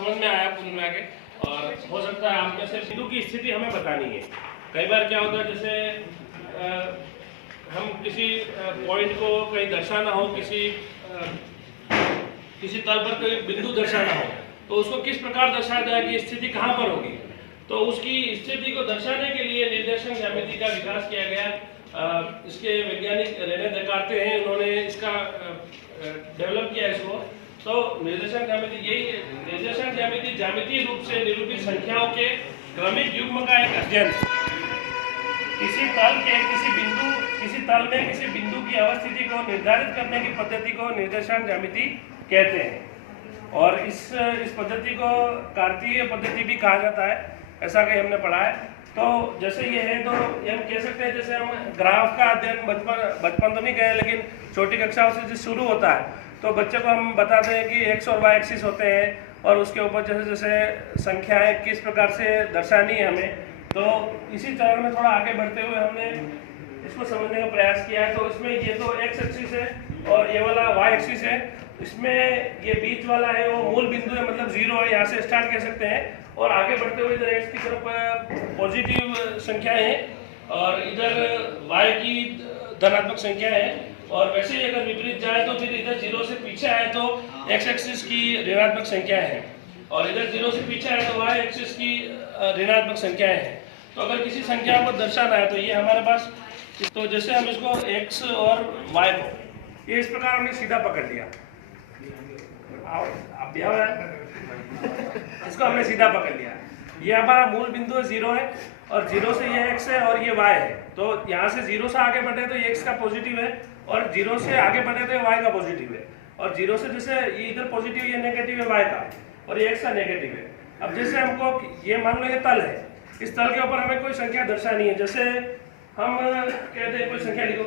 समझ में आया कुल मिला के। और हो सकता है आप में से बिंदु की स्थिति हमें बतानी है। कई बार क्या होता है, जैसे हम किसी पॉइंट को कहीं दर्शाना हो, किसी तल पर कोई बिंदु दर्शाना हो, तो उसको किस प्रकार दर्शाया जाए कि स्थिति कहाँ पर होगी। तो उसकी स्थिति को दर्शाने के लिए निर्देशन ज्यामिति का विकास किया गया। इसके वैज्ञानिक रेने देकार्ते हैं, उन्होंने इसका डेवलप किया इसको। तो निर्देशन ज्यामिति यही है। निर्देशन ज्यामिति ज्यामितीय रूप से निरूपित संख्याओं के क्रमिक युग्म का एक अध्ययन। किसी तल में किसी बिंदु की अवस्थिति को निर्धारित करने की पद्धति को निर्देशांक ज्यामिति कहते हैं। और इस पद्धति को कार्तीय पद्धति भी कहा जाता है, ऐसा कहीं हमने पढ़ा है। तो जैसे ये है, तो ये हम कह सकते हैं, जैसे हम ग्राफ का अध्ययन बचपन तो नहीं कहे, लेकिन छोटी कक्षाओं से जो शुरू होता है, तो बच्चे को हम बताते हैं कि एक्स और वाई एक्सिस होते हैं और उसके ऊपर जैसे जैसे संख्याएं किस प्रकार से दर्शानी है हमें। तो इसी चरण में थोड़ा आगे बढ़ते हुए हमने इसको समझने का प्रयास किया है। तो इसमें ये तो एक्स एक्सिस है और ये वाला वाई एक्सिस है। इसमें ये बीच वाला है वो मूल बिंदु है, मतलब जीरो है, यहाँ से स्टार्ट कर सकते हैं। और आगे बढ़ते हुए इधर एक्स की तरफ पॉजिटिव संख्याएं हैं और इधर वाई की धनात्मक संख्या है। और वैसे ही अगर विपरीत जाए तो फिर इधर जीरो से पीछे आए तो एक्स एक्सिस की ऋणात्मक संख्या है और इधर जीरो से पीछे आए तो वाई एक्सिस की ऋणात्मक संख्याएं हैं। तो अगर किसी संख्या को दर्शाना है तो ये हमारे पास, तो जैसे हम इसको x और y को ये इस प्रकार हमने सीधा पकड़ लिया। आप इसको हमने सीधा पकड़ लिया। ये हमारा मूल बिंदु है, जीरो है और जीरो से ये x है और ये y है। तो यहाँ से जीरो से आगे बढ़े तो ये x का पॉजिटिव है और जीरो से आगे बढ़े तो ये y का पॉजिटिव है। और जीरो से जैसे ये इधर पॉजिटिव, ये नेगेटिव है y का और ये x का नेगेटिव है। अब जैसे हमको ये मान लो ये तल है, इस तल के ऊपर हमें कोई संख्या दर्शानी है। जैसे हम कहते हैं कोई संख्या लिखो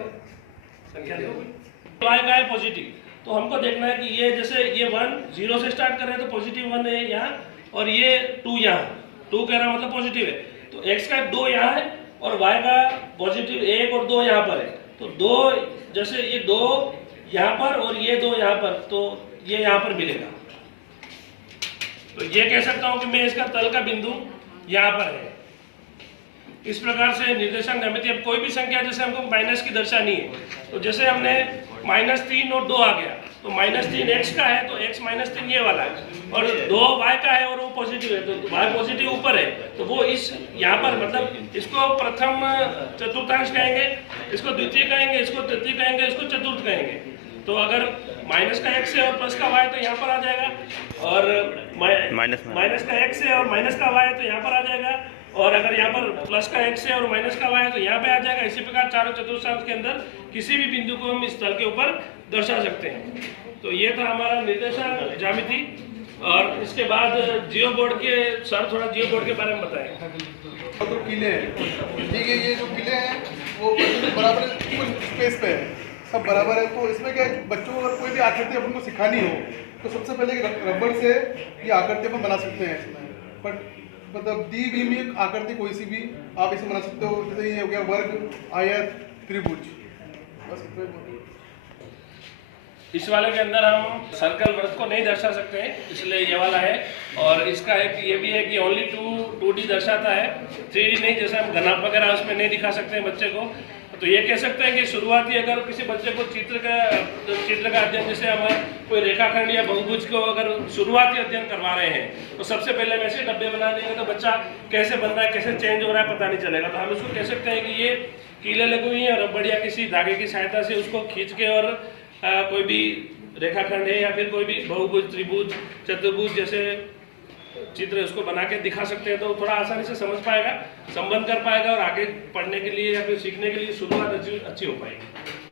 y का है पॉजिटिव, तो हमको देखना है कि ये जैसे ये 1 0 से स्टार्ट कर रहे हैं तो पॉजिटिव 1 है यहाँ और ये 2 यहाँ, 2 कह रहा मतलब पॉजिटिव है। तो x का 2 यहाँ है और y का पॉजिटिव 1 और 2 यहाँ पर है। तो 2 जैसे ये 2 यहाँ पर और ये 2 यहाँ पर, तो ये यहाँ पर मिलेगा। तो ये कह सकता हूँ कि मैं इसका तल का बिंदु यहाँ पर है। इस प्रकार से निर्देशांक ज्यामिति। अब कोई भी संख्या जैसे हमको माइनस की दर्शानी है, तो जैसे हमने -3 और 2 आ गया, तो -3 x का है तो x -3 ये वाला है और 2 y का है और वो पॉजिटिव है, तो y पॉजिटिव ऊपर है। तो वो इस यहाँ पर मतलब इसको प्रथम चतुर्थांश कहेंगे, इसको द्वितीय कहेंगे, इसको तृतीय कहेंगे, इसको चतुर्थ कहेंगे। तो अगर माइनस का x है और प्लस का y तो यहाँ पर आ जाएगा और माइनस का x है और माइनस का y तो यहाँ पर आ जाएगा। और अगर यहाँ पर प्लस का x है और माइनस का y है तो यहाँ पे आ जाएगा। इसी प्रकार चारों चतुर्थांश के अंदर किसी भी बिंदु को हम इस तल के ऊपर दर्शा सकते हैं। तो ये था हमारा निर्देशांक ज्यामिति। और इसके बाद जियो बोर्ड के सर थोड़ा जियो बोर्ड के बारे में बताएं। तो किले हैं, ठीक है, ये जो किले हैं वो बराबर स्पेस पे है, सब बराबर है। तो इसमें क्या है, बच्चों को अगर कोई भी आकृति अपन को सिखानी हो तो सबसे पहले रबड़ से ये आकृति अपन बना सकते हैं इसमें। पर मतलब दी हुई एक आकृति कोई सी भी आप इसे बना सकते हो। जैसे ये हो गया वर्ग, आयत, त्रिभुज। बस इस वाले के अंदर हम सर्कल वर्ग को नहीं दर्शा सकते हैं, इसलिए ये वाला है। और इसका एक ये भी है कि ओनली 2D दर्शाता है, 3D नहीं। जैसे हम घनाभ वगैरह उसमें नहीं दिखा सकते हैं बच्चे को। तो ये कह सकते हैं कि शुरुआती अगर किसी बच्चे को चित्र का अध्ययन, जैसे हम कोई रेखाखंड या बहुभुज को अगर शुरुआती अध्ययन करवा रहे हैं, तो सबसे पहले हम ऐसे डब्बे बना देंगे तो बच्चा कैसे बन रहा है, कैसे चेंज हो रहा है पता नहीं चलेगा। तो हम इसको कह सकते हैं कि ये कीले लगी हुई हैं, रबड़ या किसी धागे की सहायता से उसको खींच के और कोई भी रेखाखंड है या फिर कोई भी बहुभुज, त्रिभुज, चतुर्भुज जैसे चित्र उसको बना के दिखा सकते हैं। तो थोड़ा आसानी से समझ पाएगा, संबंध कर पाएगा और आगे पढ़ने के लिए या फिर सीखने के लिए शुरुआत अच्छी हो पाएगी।